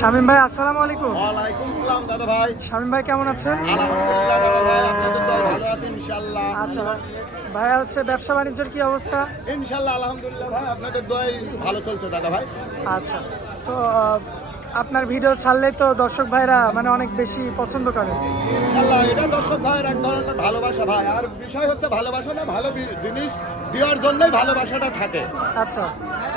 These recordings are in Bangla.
শামীম ভাই আসসালামু আলাইকুম। ওয়ালাইকুম সালাম দাদা ভাই। শামীম ভাই কেমন আছেন? আলহামদুলিল্লাহ দাদা ভাই, আপনাদের দোয়ায় ভালো আছি ইনশাআল্লাহ। আচ্ছা ভাইয়া, ব্যবসা বাণিজ্যের কি অবস্থা? ইনশাআল্লাহ আলহামদুলিল্লাহ ভাই, আপনাদের দোয়ায় ভালো চলছে দাদা ভাই। আচ্ছা, তো আপনার ভিডিও ছাড়লেই তো দর্শক ভাইরা অনেক বেশি পছন্দ করে। ইনশাআল্লাহ এটা দর্শক ভাইয়ের এক ধরনের ভালোবাসা ভাই, আর বিষয় হচ্ছে ভালোবাসা না, ভালো জিনিস দেওয়ার জন্যই ভালোবাসাটা থাকে। আচ্ছা,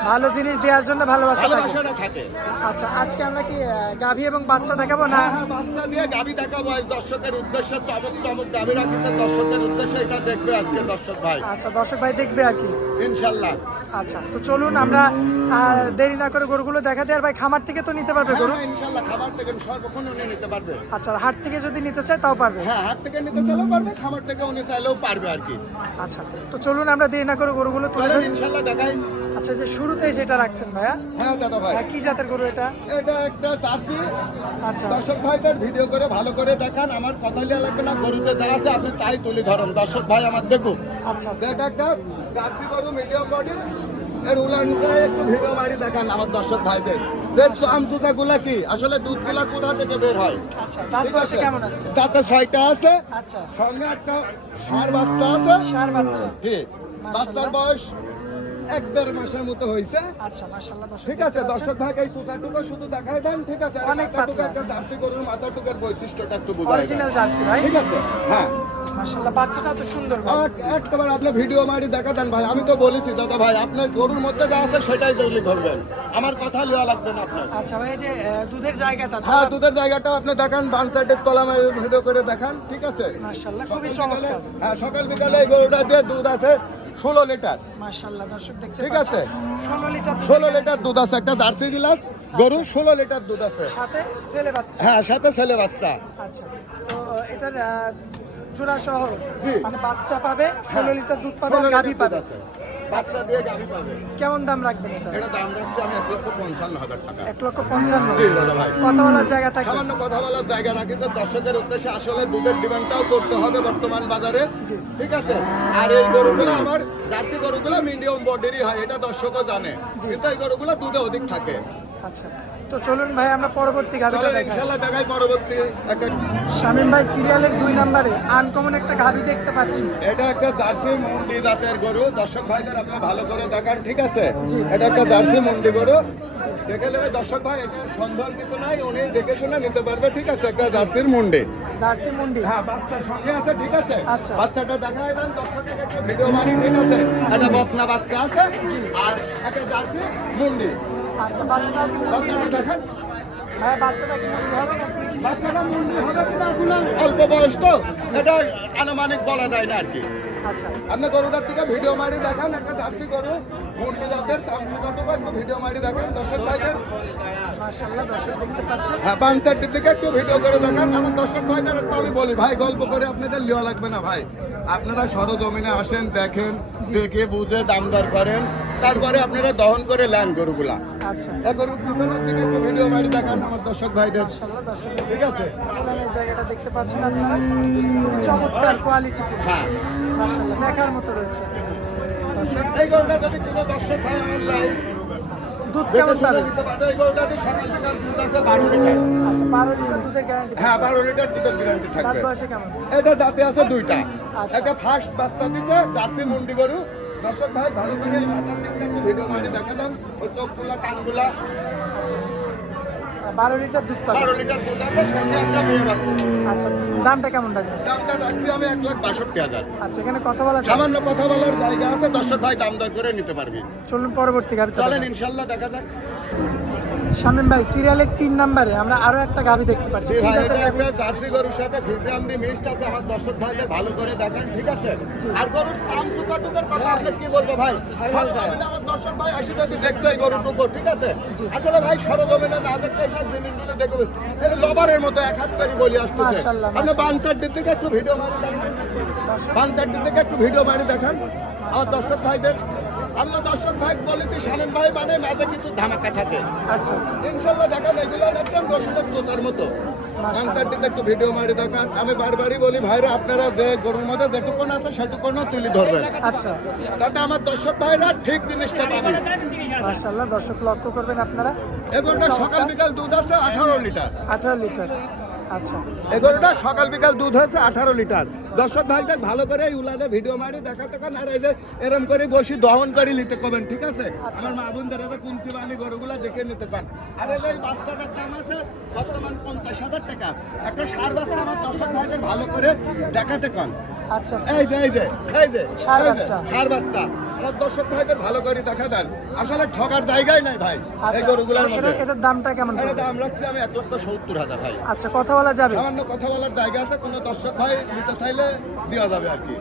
ভালো জিনিস দেওয়ার জন্য ভালোবাসাটা থাকে। আচ্ছা, আজকে আমরা কি গাভী এবং বাচ্চা দেখাবো না? হ্যাঁ, বাচ্চা দিয়ে গাভী দেখাবো দর্শকের উদ্দেশ্যে, চমক চমক গাভী রাখিছে দর্শকের উদ্দেশ্যে, এটা দেখবে আজকে দর্শক ভাই। আচ্ছা, দর্শক ভাই দেখবে আর কি ইনশাআল্লাহ। আচ্ছা, তো চলুন আমরা দেরি না করে গরুগুলো দেখাতে। আর ভাই খামার থেকে তো নিতে পারবে গরু? হ্যাঁ, ইনশাআল্লাহ খামার থেকে সর্বক্ষণ উনি নিতে পারবে। আচ্ছা, হাট থেকে যদি নিতে চায় তাও পারবে? হ্যাঁ, হাট থেকে নিতে চাইলেও পারবে, খামার থেকে উনি চাইলেও পারবে আর কি। আচ্ছা, তো চলুন আমরা দেরি না করে গরুগুলো তুলে ধরি। ইনশাআল্লাহ দেখাই। আচ্ছা, যে শুরুতেই যেটা রাখছেন ভাইয়া, হ্যাঁ দাদা ভাই, কি জাতের গরু এটা? এটা একটা জার্সি। আচ্ছা, দর্শক ভাইদের ভিডিও করে ভালো করে দেখান, আমার কথা লিয়া লাগবে না, গরুতে যা আছে আপনি তাই তুলে ধরেন দর্শক ভাই আমার দেখুন। আচ্ছা, এটা একটা জার্সি গরু, মিডিয়াম বডি, এর উলানটা একটু ভিডিও মারি দেখান আমার দর্শক ভাইদের। দেখছো আমচুচা গুলা কি আসলে দুধ গুলা কোথা থেকে বের হয়। আচ্ছা, দাঁত বয়সে কেমন আছে? দাঁতে 6টা আছে, আচ্ছা, সঙ্গে একটা ষাঁড় বাচ্চা আছে। ষাঁড় বাচ্চা? ঠিক, বাচ্চার বয়স 1-1.5 মাসের মতো হয়েছে। আচ্ছা, মাশাআল্লাহ। ঠিক আছে দর্শক ভাই, এই সুতাটুকু শুধু দেখাই দেন, ঠিক আছে? আর অনেক মাথাটুকু পাতলা। একটা জার্সি গরুর মাথাটুকুর বৈশিষ্ট্যটা একটু বুঝাই দেন। অরিজিনাল জার্সি ভাই? ঠিক আছে, হ্যাঁ মাশাআল্লাহ, বাচ্চাটা তো সুন্দর ভাই। একবার আপনি ভিডিও মারি দেখা দেন ভাই, আমি তো বলেছি দাদা ভাই, আপনার গরুর মধ্যে যা আছে সেটাই তুলে ধরবেন, আমার কথা লিয়া লাগবে না আপনার। আচ্ছা ভাই, এই যে দুধের জায়গাটা, হ্যাঁ, দুধের জায়গাটা আপনি দেখান, বাম সাইডের তলা ভিডিও করে দেখান, ঠিক আছে? মাশাআল্লাহ, খুবই সকাল বিকালে, চমৎকার। হ্যাঁ সকাল বিকালে এই গরুটা দিয়ে দুধ আছে 16 লিটার। মাশাআল্লাহ, দর্শক দেখতে ঠিক পাচ্ছেন, আছে। 16 লিটার দুধ। 16 লিটার দুধ আছে, একটা জার্সি গিলাস গরু, 16 লিটার দুধ আছে। সাথে ছেলে বাচ্চা? হ্যাঁ, সাথে ছেলে বাচ্চা। আচ্ছা, তো এটার জোড়া সহ জি। বাচ্চা পাবে, 16 লিটার দুধ পাবে, 16 গাভী লিটার পাবে। দুধ আছে, বাচ্চা দিয়ে গাভী পাবে। কেমন দাম রাখবেন এটা? এটা দাম রাখছি আমি 1,55,000 টাকা। 1,55,000? জি দাদা ভাই, কথা বলার জায়গা থাকে? সামান্য কথা বলার জায়গা রাখিছে দর্শকের উদ্দেশ্যে, আসলে দুধের ডিমান্ডটাও করতে হবে বর্তমান বাজারে। জি। ঠিক আছে, আর এই গরুগুলো আমার জার্সি গরুগুলো মিডিয়াম বডিরই হয়, এটা দর্শকও জানে, জি। কিন্তু এই গরুগুলো দুধে অধিক থাকে। আচ্ছা, তো চলুন ভাই আমরা পরবর্তী গাভীটা চলেন দেখাই। ইনশাআল্লাহ দেখাই পরবর্তী একটা। শামীম ভাই সিরিয়ালের 2 নম্বরে আনকমন একটা গাভী দেখতে পাচ্ছি। এটা একটা জার্সি মুন্ডি জাতের গরু, দর্শক ভাইদের আপনি ভালো করে দেখান, ঠিক আছে? জি। এটা একটা জার্সি মুন্ডি গরু, দেখে নেবে দর্শক ভাই, এটা সন্দেহ কিছু নাই, উনি দেখে শুনে নিতে পারবে, ঠিক আছে? একটা জার্সির মুন্ডি। জার্সি মুন্ডি? হ্যাঁ, বাচ্চার সঙ্গে আছে, ঠিক আছে? আচ্ছা। বাচ্চাটা দেখায় দেন দর্শকের, একটা ভিডিও মারি, ঠিক আছে? একটা বকনা বাচ্চা আছে আর একটা জার্সি মুন্ডি। আচ্ছা, বাচ্চাটা দেখেন, ভাই, বাচ্চাটা কি মুন্ডি হবে নাকি? বাচ্চাটা মুন্ডি হবে কিনা এখন অল্প বয়স তো, এটা আনুমানিক বলা যায় না আর কি। আচ্ছা, আপনি গরুটার থেকে ভিডিও মারি দেখান, একটা জার্সি গরু মুন্ডি জাতের, চামচুকাটুকু একটু ভিডিও মারি দেখান দর্শক ভাইদের। মাশাআল্লাহ, দর্শক দেখতে পাচ্ছেন। হ্যাঁ, পাঁচ চারটির দিকে একটু ভিডিও করে দেখান আমার দর্শক ভাইদের। একটু আমি বলি ভাই, গল্প করে আপনাদের লিওয়া লাগবে না ভাই, আপনারা সরজমিনে আসেন, দেখেন, দেখে বুঝে দাম দর করেন, তারপরে আপনারা দহন করে নেন গরুগুলা। আচ্ছা, এই গরুর পিছনের দিকে একটু ভিডিও মারি দেখান আমার দর্শক ভাইদের, মাশাআল্লাহ, দর্শক ঠিক আছে? এই জায়গাটা দেখতে পাচ্ছেন আপনারা, খুবই চমৎকার কোয়ালিটি। হ্যাঁ, মাশাআল্লাহ, দেখার মতো রয়েছে। দর্শক, এই গরুটা যদি কোনো দর্শক ভাই আমার লাই দুধ দেখে কেমন শুনে পাবে? নিতে পারবে, এই গরুটাতে সকাল বিকাল দুধ আছে 12 লিটার। আচ্ছা, 12 লিটার দুধের গ্যারান্টি? হ্যাঁ, 12 লিটার দুধের গ্যারান্টি দাঁত থাকবে। বয়সে কেমন? এটা দাঁতে আছে 2টা, আচ্ছা। একটা ফার্স্ট বাচ্চা দিছে, জার্সি মুন্ডি গরু। দর্শক ভাই ভালো করে এই মাথার দিকটা একটু ভিডিও মারি দেখা দেন, ওই চোখগুলা কানগুলা। আচ্ছা, 12 লিটার দুধ পাবে? 12 লিটার দুধ আছে, সঙ্গে একটা মেয়ে বাচ্চা। আচ্ছা, দামটা কেমন রাখবেন? দামটা রাখছি আমি 1,62,000। আচ্ছা, এখানে কথা বলা যাবে? সামান্য কথা বলার জায়গা আছে, দর্শক ভাই দাম দর করে নিতে পারবি। চলুন পরবর্তী গাভীটা চলেন দেখাই। ইনশাল্লাহ দেখা যাক। শামীম ভাই সিরিয়ালের 3 নম্বরে আমরা আরো একটা গাভী দেখতে পাচ্ছি। জি কি ভাই, জাতের এটা গাভী? একটা জার্সি গরুর সাথে ফিজিয়ামদি মিক্সড আছে, আমার দর্শক ভাইদের ভালো করে দেখেন, ঠিক আছে? জি। আর গরুর চামচুকাটুকের কথা আপনি কি বলবো ভাই, সরজমিনে আমার দর্শক ভাই আসি যদি দেখতে এই গরুটুকু, ঠিক আছে? জি। আসলে ভাই সরজমিনে না দেখতে এইসব জিনিসগুলো দেখবে, এটা লবারের মতো এক হাত পেরি বলি আসতেছে। মাশাআল্লাহ, আপনি বানচারটির দিকে একটু ভিডিও মারি দেখেন, দর্শক, বানচারটির দিকে একটু ভিডিও মারি দেখেন আমার দর্শক ভাইদের। আমি তো দর্শক ভাই বলেছি, শামীম ভাই মানে মাঝে কিছু ধামাকা থাকে, আচ্ছা, ইনশাল্লাহ দেখেন এগুলো একদম রসুনের চোচার মতো। বানচারটিতে একটু ভিডিও মারি দেখান। আমি বারবারই বলি ভাইরা, আপনারা যে গরুর মধ্যে যেটুকুন আছে সেটুকুন তুলে ধরবেন, আচ্ছা, তাতে আমার দর্শক ভাইরা ঠিক জিনিসটা পাবে। মাশাআল্লাহ, দর্শক লক্ষ্য করবেন আপনারা। এগুলোটা সকাল বিকাল দুধ আছে, 18 লিটার। 18 লিটার। আচ্ছা, এই গরুটা সকাল বিকাল দুধ হয়েছে 18 লিটার। দর্শক ভাইদের ভালো করে এই উলানে ভিডিও মারি দেখাতে কান, আর এই যে এরম করে বসি দহন করে নিতে কবেন, ঠিক আছে? আমার মা বোনদের এটা কুঞ্চি বানি গরুগুলা দেখে নিতে কান। আর এই যে এই বাচ্চাটার দাম আছে বর্তমান 50,000 টাকা। একটা ষাঁড় বাচ্চা আমার দর্শক ভাইদের ভালো করে দেখাতে কান। আচ্ছা, আচ্ছা। এই যে এই যে এই যে ষাঁড় এই যে, বাচ্চা। ষাঁড় বাচ্চা আমার দর্শক ভাইদের ভালো করে দেখা দেন। আসলে ঠকার জায়গাই নাই ভাই এই আচ্ছা, গরুগুলোর মধ্যে। এটার দামটা কেমন এর পড়বে? দাম রাখছি আমি 1,70,000 ভাই। আচ্ছা, কথা বলা যাবে? সামান্য কথা বলার জায়গা আছে, কোনো দর্শক ভাই নিতে চাইলে দেওয়া যাবে আর কি।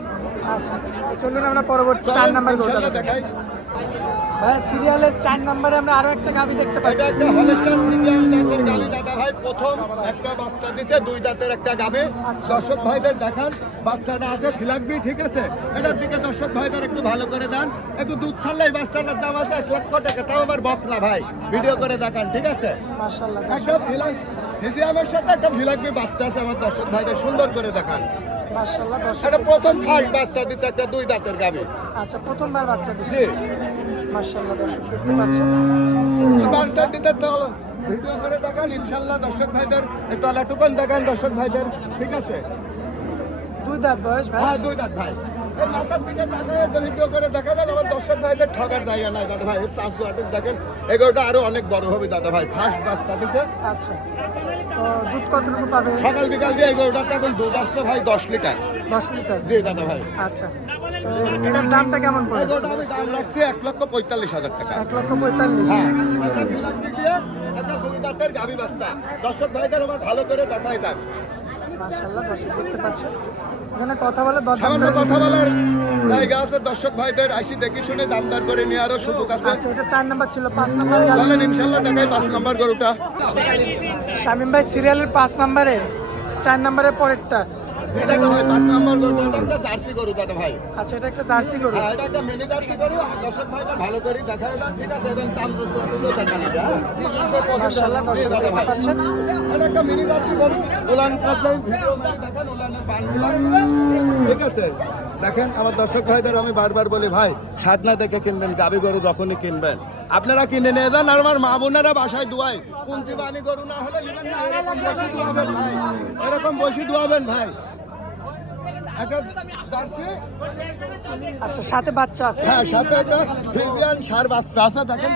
আচ্ছা, চলুন আমরা পরবর্তী 4 চলেন, নাম্বার ইনশাআল্লাহ গরুটা দেখাই। ভাই সিরিয়ালের 4 নম্বরে আমরা আরো একটা গাভী দেখতে এটা পাচ্ছি। একটা হলস্টাইন ফ্রিজিয়ান জাতের গাভী দাদা ভাই, প্রথম একটা বাচ্চা দিছে, 2 দাঁতের একটা গাভী। আচ্ছা। দর্শক ভাইদের দেখান, বাচ্চাটা আছে ফিলাকবি, ঠিক আছে? এটার দিকে দর্শক ভাইদের একটু ভালো করে দেন। একটু দুধ ছাড়লে এই বাচ্চাটার দাম আছে 1 লক্ষ টাকা, তাও আবার বকনা ভাই, ভিডিও করে দেখান, ঠিক আছে? মাশাআল্লাহ। একটা ফিজিয়ামের সাথে একটা ফিলাকবি বাচ্চা আছে আমার দর্শক ভাইদের, সুন্দর করে দেখান। মাশাআল্লাহ দর্শক। এটা প্রথম ফার্স্ট বাচ্চা দিচ্ছে একটা 2 দাঁতের গাভী। আচ্ছা, প্রথমবার বাচ্চা দিছে। জি, মাশাআল্লাহ দর্শক দেখতে পাচ্ছেন। বাচ্চা দিতে তো ভিডিও করে দেখান ইনশাআল্লাহ দর্শক ভাইদের, একটু আলাটুকুন দেখান দর্শক ভাইদের, ঠিক আছে? 2 দাঁত বয়স ভাই। হ্যাঁ 2 দাঁত ভাই। এই মাথার দিকে তাকায় একটা ভিডিও করে দেখাবেন, আমার দর্শক ভাইদের ঠকার জায়গা নাই দাদা ভাই। দেখেন এগুলোটা আরো অনেক বড় হবে দাদা ভাই, ফার্স্ট বাচ্চা দিছে। আচ্ছা, তো দুধ কতটুকু পাবে? সকাল বিকাল দিয়ে এগুলোটা এখন দুধ আসছে ভাই 10 লিটার। 10 লিটার। জি দাদা ভাই। আচ্ছা, তো এটার দামটা কেমন পড়বে? এগুলোটা আমি দাম রাখছি 1,45,000 টাকা। 1,45,000। হ্যাঁ, একটা বিলাতি দিয়ে একটা 2 দাঁতের গাভী বাচ্চা। দর্শক ভাইদের আমার ভালো করে দেখাই দেন। মাশাআল্লাহ দর্শক দেখতে পাচ্ছেন। এখানে কথা বলে সামান্য কথা বলার জায়গা আছে, দর্শক ভাইদের আসি দেখে শুনে দামদার করে নিয়ে আরো সুযোগ আছে। আচ্ছা, এটা 4 নাম্বার ছিল, 5 নাম্বার বলেন ইনশাআল্লাহ দেখাই 5 নম্বর গরুটা। শামিম ভাই সিরিয়ালের 5 নাম্বারে 4 নাম্বারের পরেরটা। এটা তো ভাই 5 নম্বর গরু, এটা একটা জার্সি গরু দাদা ভাই। আচ্ছা, এটা একটা জার্সি গরু। হ্যাঁ, এটা একটা মিনি জার্সি গরু, আমার দর্শক ভাইদের ভালো করে দেখাই দেন, ঠিক আছে? এখন চাম দেখানো যায়। মাশাআল্লাহ দর্শক দাদা দেখতে ভাই, পাচ্ছেন। এটা একটা মিনি জার্সি গরু, উলান কাটলেন ভিডিও করে দেখেন উলানের বানগুলো, ঠিক আছে? দেখেন আমার দর্শক ভাইদের আমি বারবার বলি ভাই, সাধনা দেখে কিনবেন গাভী গরু, যখনই কিনবেন আপনারা কিনে নিয়ে যান। আর আমার মা বোনেরা বাসায় দুয়াই, কুঞ্চি বানি গরু না হলে নেবেন না, এরকম বসে দুয়াবেন ভাই, এরকম বসে দুয়াবেন ভাই। একটা জার্সি, আচ্ছা, সাথে বাচ্চা আছে। হ্যাঁ সাথে একটা ফ্রিজিয়ান ষাঁড় বাচ্চা আছে, দেখেন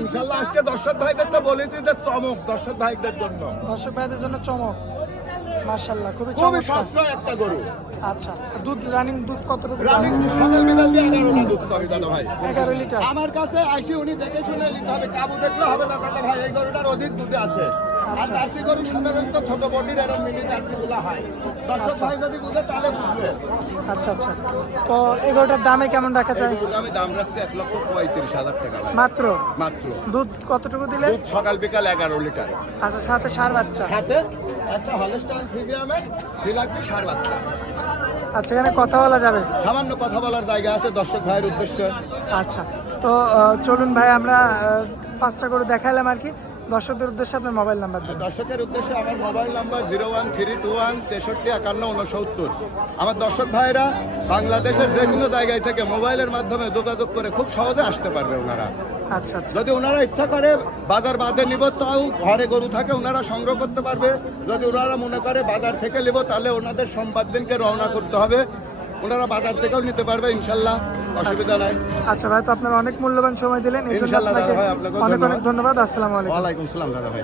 ইনশাল্লাহ। আজকে দর্শক ভাইদের তো বলেছি যে চমক দর্শক ভাইদের জন্য, দর্শক ভাইদের জন্য চমক। মাশাআল্লাহ, খুবই খুবই চমৎকার। সাশ্রয় একটা গরু। আচ্ছা, দুধ রানিং দুধ কতটুকু? রানিং সকাল বিকাল দিয়ে 11টা দুধ পাবি দাদা ভাই। 11 লিটার। আমার কাছে আইসি উনি দেখে শুনে নিতে হবে, কাবু দেখলে হবে না দাদা ভাই, এই গরুটার অধিক দুধে আছে। আর জার্সি গরু সাধারণত ছোট বডির এরকম মিনি জার্সি গুলো হয়, দর্শক ভাই যদি বুঝে তাহলে বুঝবে। আচ্ছা, আচ্ছা, তো এগুলোটার দামে কেমন রাখা যায়? এগুলো আমি দাম রাখছি 1,35,000 টাকা ভাই, মাত্র? মাত্র। দুধ কতটুকু দিলে? দুধ সকাল বিকাল 11 লিটার। আচ্ছা, সাথে ষাঁড় বাচ্চা। সাথে একটা হলস্টাইন ফ্রিজিয়ামের ফিলাকবি ষাঁড় বাচ্চা। আচ্ছা, এখানে কথা বলা যাবে? সামান্য কথা বলার জায়গা আছে দর্শক ভাইয়ের উদ্দেশ্যে। আচ্ছা, তো চলুন ভাই, আমরা 5টা করে দেখাইলাম আর কি। দর্শকদের উদ্দেশ্যে আপনার মোবাইল নাম্বার দেন। দর্শকের উদ্দেশ্যে আমার মোবাইল নাম্বার 01321635169। আমার দর্শক ভাইরা বাংলাদেশের যে কোনো জায়গায় থেকে মোবাইলের মাধ্যমে যোগাযোগ করে খুব সহজে আসতে পারবে ওনারা। আচ্ছা, আচ্ছা, যদি ওনারা ইচ্ছা করে বাজার বাদে নিব, তাও ঘরে গরু থাকে ওনারা সংগ্রহ করতে পারবে। যদি ওনারা মনে করে বাজার থেকে নিব, তাহলে ওনাদের সোমবার দিনকে রওনা করতে হবে, ওনারা বাজার থেকেও নিতে পারবে ইনশাল্লাহ, অসুবিধা নাই। আচ্ছা ভাই, তো আপনারা অনেক মূল্যবান সময় দিলেন, এই জন্য ইনশাল্লাহ দাদা আপনাকে ভাই, আপনাকেও অনেক অনেক ধন্যবাদ। ধন্যবাদ। আসসালামু আলাইকুম। ওয়ালাইকুম সালাম দাদা ভাই।